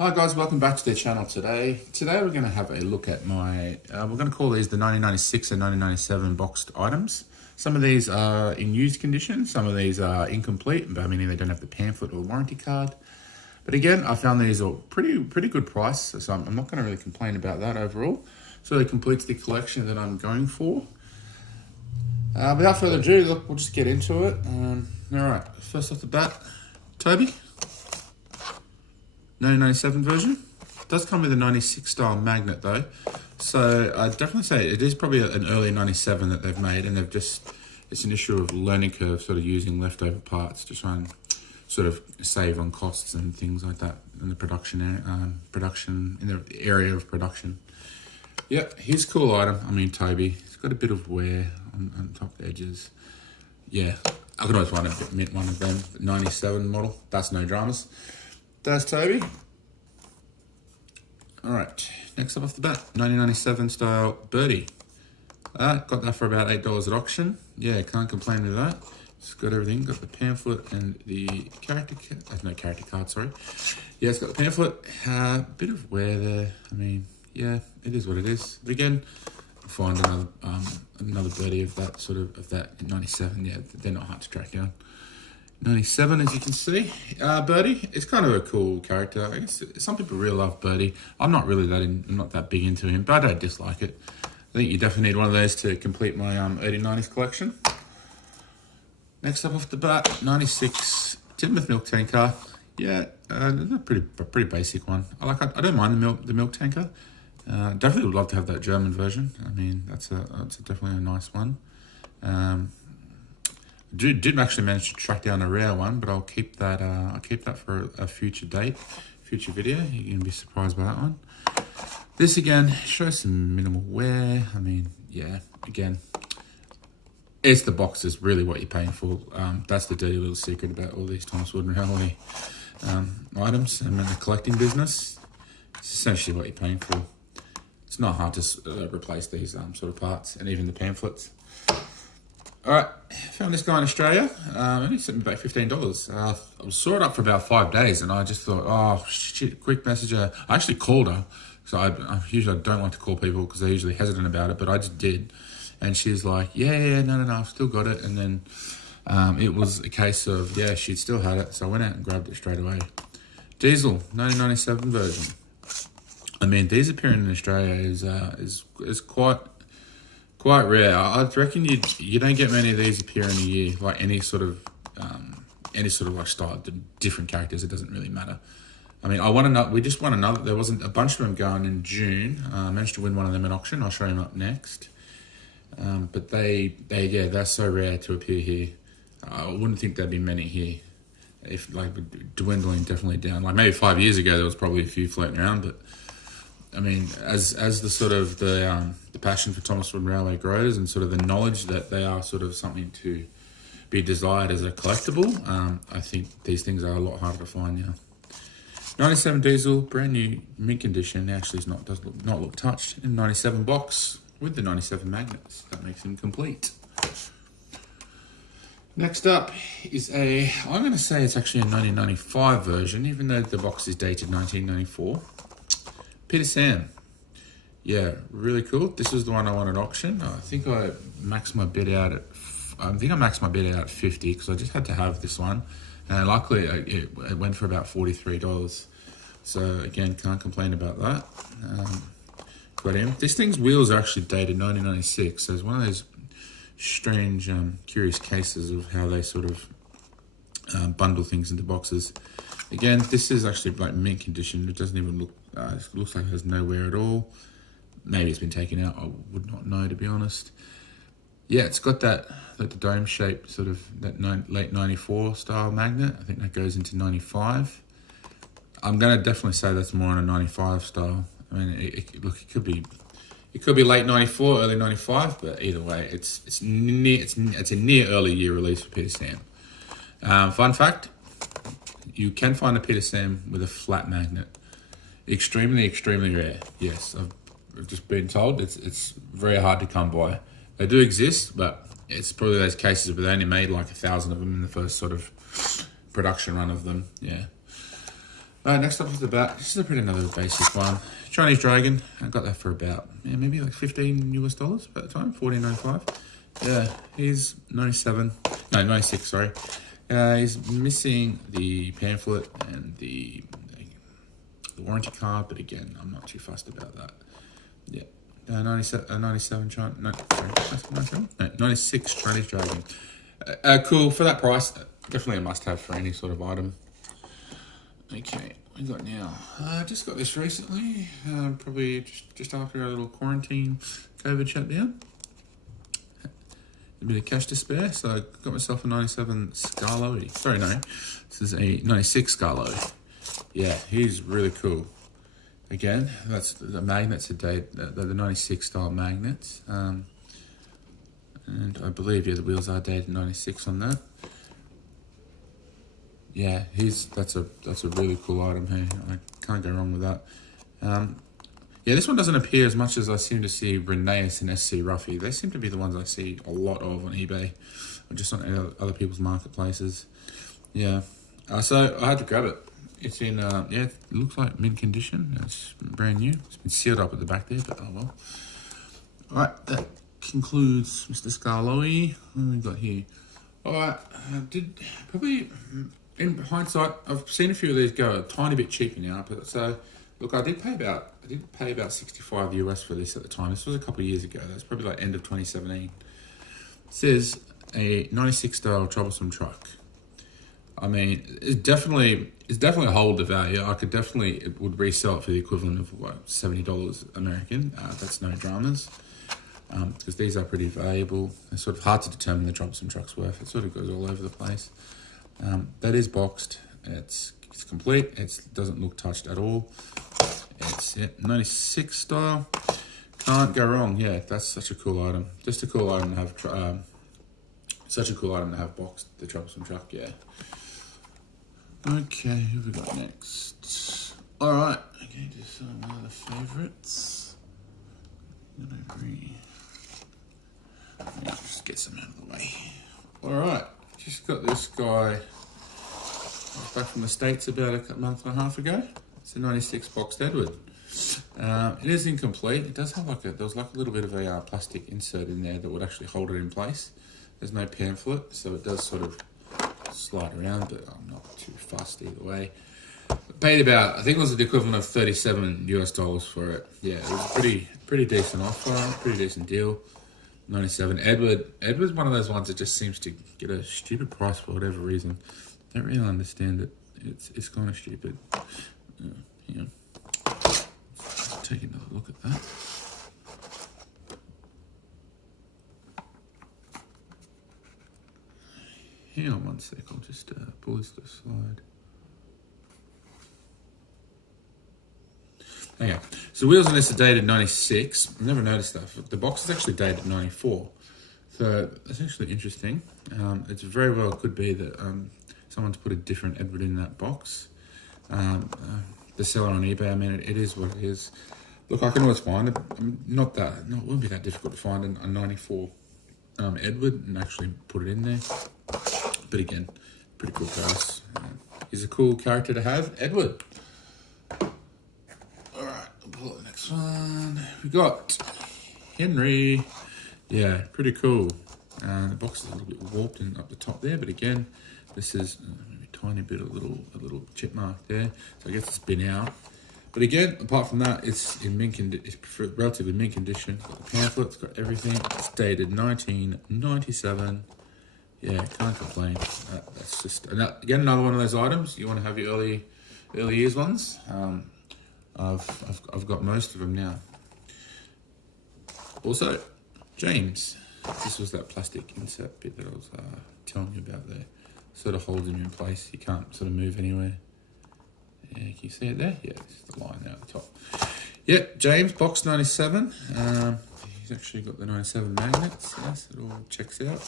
Hi guys, welcome back to the channel today. Today we're going to have a look at my, we're going to call these the 1996 and 1997 boxed items. Some of these are in used condition, some of these are incomplete, meaning they don't have the pamphlet or warranty card. But again, I found these are pretty good price, so I'm not going to really complain about that overall. So it completes the collection that I'm going for. Without further ado, look, we'll just get into it. Alright, first off the bat, Toby. 1997 version. It does come with a 96 style magnet though. So I'd definitely say it is probably an early 97 that they've made, and they've just, it's an issue of learning curve, sort of using leftover parts to try and sort of save on costs and things like that in the production in the area of production. Yep, here's a cool item. I mean, Toby, it's got a bit of wear on top of the edges. Yeah, I could always mint one of them. 97 model, that's no dramas. That's Toby. Alright, next up off the bat, 1997 style Birdie. Got that for about $8 at auction. Yeah, can't complain with that. It's got everything, got the pamphlet and the character card, sorry. Yeah, it's got the pamphlet, bit of wear there. I mean, yeah, it is what it is. But again, I'll find another Birdie of that sort of that 97. Yeah, they're not hard to track down. 97, as you can see. Birdie, it's kind of a cool character. I guess some people really love Birdie. I'm not really I'm not that big into him, but I don't dislike it. I think you definitely need one of those to complete my early 90s collection. Next up off the bat, 96 Tinmouth milk tanker. Yeah, a pretty basic one. I don't mind the milk tanker. Definitely would love to have that German version. I mean, that's definitely a nice one. Did actually manage to track down a rare one, but I'll keep that. I'll keep that for a future date, future video. You're gonna be surprised by that one. This again shows some minimal wear. I mean, yeah, again, it's the box is really what you're paying for. That's the dirty little secret about all these Thomas Wood and Railway items. I mean, the collecting business, it's essentially what you're paying for. It's not hard to replace these sort of parts, and even the pamphlets. Alright, found this guy in Australia. Only sent me back $15. I saw it up for about 5 days, and I just thought, oh shit, quick message her. I actually called her, so I usually don't like to call people because they're usually hesitant about it, but I just did. And she's like, yeah, no, I've still got it. And then it was a case of, yeah, she still had it, so I went out and grabbed it straight away. Diesel, 1997 version. I mean, these appearing in Australia is quite rare. I reckon you don't get many of these appear in a year, like any sort of like style, different characters. It doesn't really matter. I mean, we just won another. There wasn't a bunch of them going in June. I managed to win one of them at auction. I'll show them up next. But they're so rare to appear here. I wouldn't think there'd be many here. If like dwindling definitely down. Like maybe 5 years ago there was probably a few floating around, but I mean, as the sort of the passion for Thomas Wood Railway grows, and sort of the knowledge that they are sort of something to be desired as a collectible, I think these things are a lot harder to find now. 97 diesel, brand new mint condition. Actually, does not look touched. In 97 box with the 97 magnets. That makes him complete. Next up is I'm going to say it's actually a 1995 version, even though the box is dated 1994. Peter Sam. Yeah, really cool. This is the one I won at auction. I think I maxed my bid out at 50 because I just had to have this one. And luckily it went for about $43. So again, can't complain about that. Got him. This thing's wheels are actually dated 1996. So it's one of those strange, curious cases of how they sort of bundle things into boxes. Again, this is actually like mint condition. It doesn't even look, it looks like it has no wear at all. Maybe it's been taken out. I would not know, to be honest. Yeah, it's got the dome shape, sort of that late 94 style magnet. I think that goes into 95. I'm going to definitely say that's more on a 95 style. I mean, it could be late 94, early 95, but either way, it's a near early year release for Peter Sam. Fun fact, you can find a Peter Sam with a flat magnet. Extremely rare. Yes, I've just been told it's very hard to come by. They do exist, but it's probably those cases where they only made like 1,000 of them in the first sort of production run of them. Yeah. Next up is the back. This is another basic one. Chinese Dragon. I got that for about maybe like $15 US at the time, $14.95. Yeah, he's 96. Sorry. He's missing the pamphlet and the warranty card, but again, I'm not too fussed about that. Yeah, 96 Chinese Dragon. Cool for that price. Definitely a must-have for any sort of item. Okay, what we got now? Just got this recently. Probably just after our little quarantine COVID shutdown. A bit of cash to spare, so I got myself a 97 Scarlo. Sorry, no, this is a 96 Scarlo. Yeah, he's really cool. Again, that's the magnets are the 96 style magnets. And I believe the wheels are dated 96 on that. Yeah, that's a really cool item here. I can't go wrong with that. Yeah, this one doesn't appear as much as I seem to see Rheneas and SC Ruffy. They seem to be the ones I see a lot of on eBay, or just on other people's marketplaces. Yeah, so I had to grab it. It's in, it looks like mint condition. It's brand new. It's been sealed up at the back there, but oh well. All right, that concludes Mr. Scarlowy. What have we got here? All right, in hindsight, I've seen a few of these go a tiny bit cheaper now. But so, look, I did pay about 65 US for this at the time. This was a couple of years ago. That's probably like end of 2017. It says a 96 style Troublesome Truck. I mean, it's definitely a hold of value. It would resell it for the equivalent of what, $70 American. That's no dramas, because these are pretty valuable. It's sort of hard to determine the Troublesome Truck's worth. It sort of goes all over the place. That is boxed. It's complete. It doesn't look touched at all. It's 96 style. Can't go wrong. Yeah, that's such a cool item. Just a cool item to have. Such a cool item to have boxed. The Troublesome Truck. Yeah. Okay, who have we got next? All right. Okay, do some other favorites. Just get some out of the way. All right. Just got this guy back from the States about a month and a half ago. It's a 96 boxed Edward. It is incomplete. It does have there was like a little bit of a plastic insert in there that would actually hold it in place. There's no pamphlet, so it does sort of slide around, but I'm not too fussed either way. Paid about, I think it was the equivalent of $37 US for it. Yeah, it was a pretty decent offer, pretty decent deal. 97 Edward's one of those ones that just seems to get a stupid price for whatever reason. Don't really understand it. It's kind of stupid. Yeah. Let's take another look at that. Hang on one sec, I'll just pull this to the side. Okay, so the wheels on this are dated 96. I've never noticed that. The box is actually dated 94. So that's actually interesting. It's very well could be that someone's put a different Edward in that box. The seller on eBay, I mean, it is what it is. Look, I can always find it. It wouldn't be that difficult to find a 94 Edward and actually put it in there. But again, pretty cool price. He's a cool character to have, Edward. Alright, I'll pull up the next one. We got Henry. Yeah, pretty cool. The box is a little bit warped and up the top there, but again, this is maybe a tiny bit, a little chip mark there. So I guess it's been out. But again, apart from that, it's in it's relatively mint condition. It's got the pamphlet, it's got everything. It's dated 1997. Yeah, can't complain. That's just again another one of those items you want to have your early years ones. I've got most of them now. Also, James. This was that plastic insert bit that I was telling you about there. Sort of holds him in place. You can't sort of move anywhere. Yeah, can you see it there? Yeah, this is the line there at the top. Yeah, James, box 97. He's actually got the 97 magnets. Yes, it all checks out.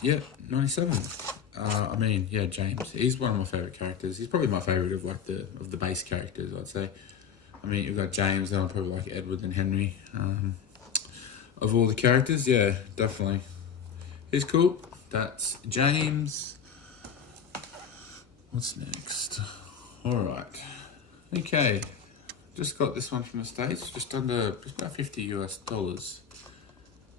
Yeah, 97. I mean, yeah, James. He's one of my favourite characters. He's probably my favourite of the base characters, I'd say. I mean, you've got James, then I'll probably like Edward and Henry. Of all the characters, yeah, definitely. He's cool. That's James. What's next? All right. Okay. Just got this one from the States, just about $50 US.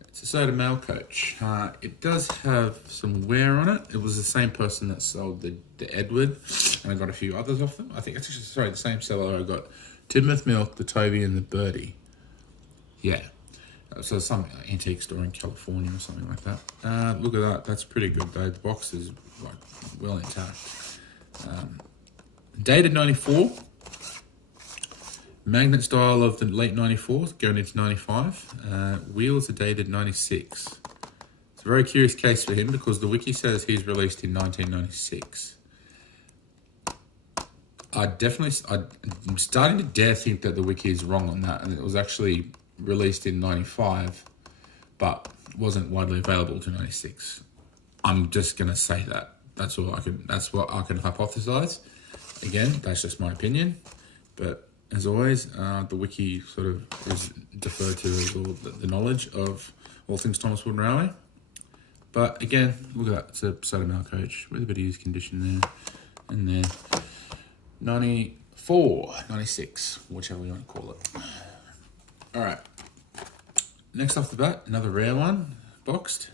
It's a Sodor Coach. It does have some wear on it. It was the same person that sold the Edward, and I got a few others off them. I think it's actually, the same seller. I got Tidmouth Milk, the Toby, and the Birdie. Yeah. So some antique store in California or something like that. Look at that. That's pretty good though. The box is like well intact. Dated 94. Magnet style of the late 94, going into 95. Wheels are dated 96. It's a very curious case for him because the wiki says he's released in 1996. I'm starting to dare think that the wiki is wrong on that, and it was actually released in 95, but wasn't widely available to 96. I'm just gonna say that. That's what I can hypothesize. Again, that's just my opinion, but as always, the wiki sort of is deferred to as all the knowledge of all things Thomas Wood Railway. But again, look at that. It's a Sodor Coach with a bit of used condition there and there. 94, 96, whichever you want to call it. All right. Next off the bat, another rare one, boxed.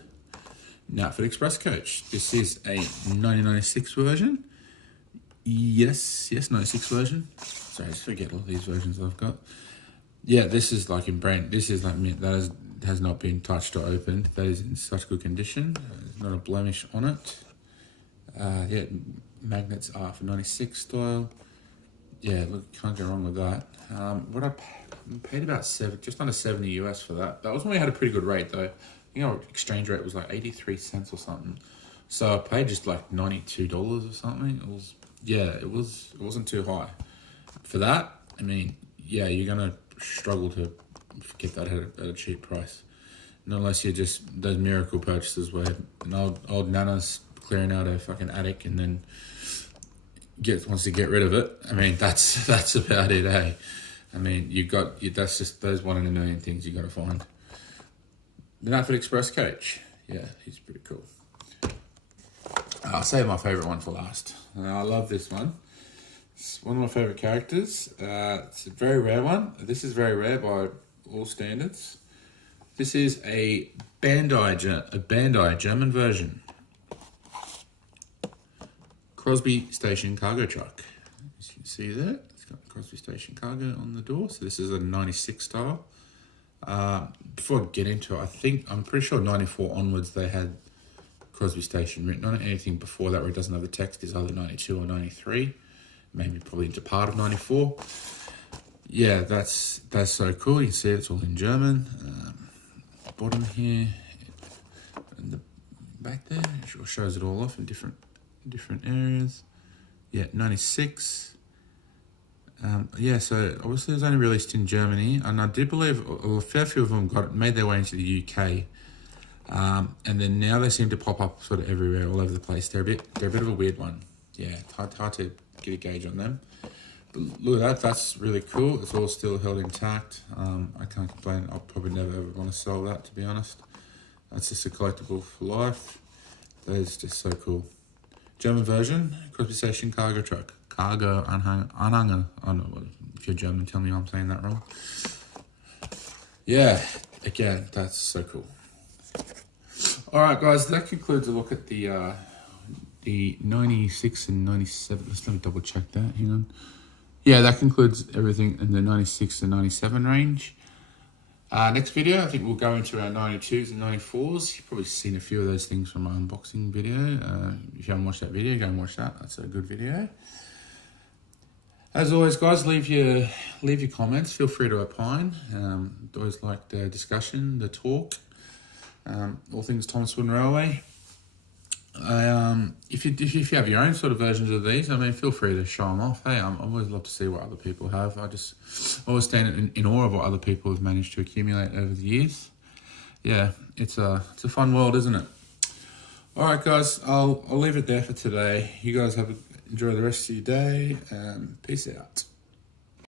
Knapford Express Coach. This is a 1996 version. Yes, 96 version. Sorry, I just forget all these versions I've got. Yeah, this is like in brand. This is like mint. That has not been touched or opened. That is in such good condition. There's not a blemish on it. Yeah, magnets are for 96 style. Yeah, look, can't go wrong with that. What I paid about just under 70 US for that. That was when we had a pretty good rate though. You know, exchange rate was like 83 cents or something. So I paid just like $92 or something. It wasn't too high. For that, I mean, yeah, you're gonna struggle to get that at a cheap price. Not unless you're just those miracle purchases where an old nana's clearing out her fucking attic and then wants to get rid of it. I mean, that's about it, eh? I mean, that's just those one in a million things you got to find. The Knapford Express Coach. Yeah, he's pretty cool. I'll save my favourite one for last. I love this one. It's one of my favourite characters. It's a very rare one. This is very rare by all standards. This is a Bandai German version. Crosby Station Cargo Truck. As you can see there, it's got Crosby Station Cargo on the door. So this is a 96 style. Before I get into it, I'm pretty sure 94 onwards they had Crosby Station written on it. Anything before that where it doesn't have the text is either 92 or 93. Maybe probably into part of 94. Yeah, that's so cool. You can see it's all in German. Bottom here and the back there shows it all off in different areas. Yeah, 96. Yeah, so obviously it was only released in Germany, and I do believe a fair few of them made their way into the UK. And then now they seem to pop up sort of everywhere, all over the place. They're a bit of a weird one. Yeah, it's hard to get a gauge on them. But look at that, that's really cool. It's all still held intact. I can't complain. I'll probably never ever want to sell that, to be honest. That's just a collectible for life. That is just so cool. German version, Crosby Station Cargo Truck. Cargo Anhänger. I don't know, if you're German, tell me I'm saying that wrong. Yeah, again, that's so cool. All right, guys, that concludes a look at the 96 and 97. Let me double check that. Hang on. Yeah, that concludes everything in the 96 and 97 range. Next video, I think we'll go into our 92s and 94s. You've probably seen a few of those things from my unboxing video. If you haven't watched that video, go and watch that. That's a good video. As always, guys, leave your comments. Feel free to opine. Always like the discussion, the talk. All things Thomas Wood Railway. If you have your own sort of versions of these, I mean, feel free to show them off. Hey, I always love to see what other people have. I always stand in awe of what other people have managed to accumulate over the years. Yeah, it's a fun world, isn't it? All right, guys, I'll leave it there for today. You guys enjoy the rest of your day, and peace out.